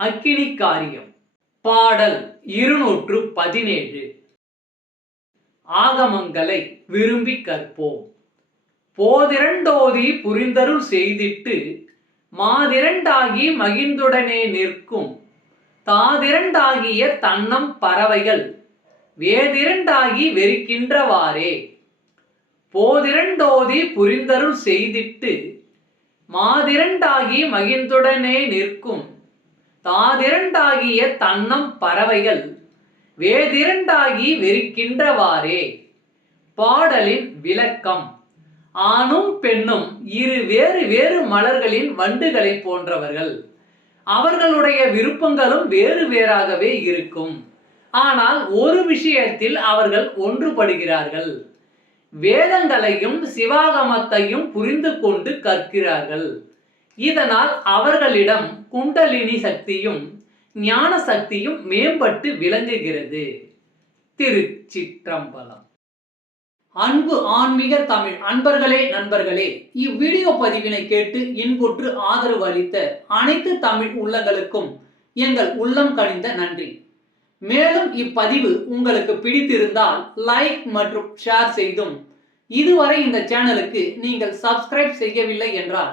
அக்கினி காரியம் பாடல் இருநூற்று பதினேழு ஆகமங்களை விரும்பி கற்போம். போதிரண்டோதி புரிந்தருள் செய்திட்டு மாதிரண்டாகி மகிழ்ந்துடனே நிற்கும். தாதிரண்டாகிய தன்னம் பறவைகள் வேதிரண்டாகி வெறிக்கின்றவாறே. போதிரண்டோதி புரிந்தருள் செய்திட்டு மாதிரண்டாகி மகிழ்ந்துடனே நிற்கும். தாதிரண்டாகிய தன்னம் பறவைகள் வேதிரண்டாகி வெறிக்கின்றவாறே. பாடலின் விளக்கம் ஆணும் பெண்ணும் இரு வேறு வேறு மலர்களின் வண்டுகளை போன்றவர்கள். அவர்களுடைய விருப்பங்களும் வேறு வேறாகவே இருக்கும். ஆனால் ஒரு விஷயத்தில் அவர்கள் ஒன்றுபடுகிறார்கள். வேதங்களையும் சிவாகமத்தையும் புரிந்து கொண்டு கற்கிறார்கள். இதனால் அவர்களிடம் குண்டலினி சக்தியும் ஞான சக்தியும் மேம்பட்டு விளங்குகிறது. திருச்சிற்றம்பலம். அன்பு ஆன்மீக தமிழ் அன்பர்களே நண்பர்களே இவ்வீடியோ பதிவினை கேட்டு இன்புற்று ஆதரவு அளித்த அனைத்து தமிழ் உள்ளங்களுக்கும் எங்கள் உள்ளம் கணிந்த நன்றி. மேலும் இப்பதிவு உங்களுக்கு பிடித்திருந்தால் லைக் மற்றும் ஷேர் செய்தும் இதுவரை இந்த சேனலுக்கு நீங்கள் சப்ஸ்கிரைப் செய்யவில்லை என்றால்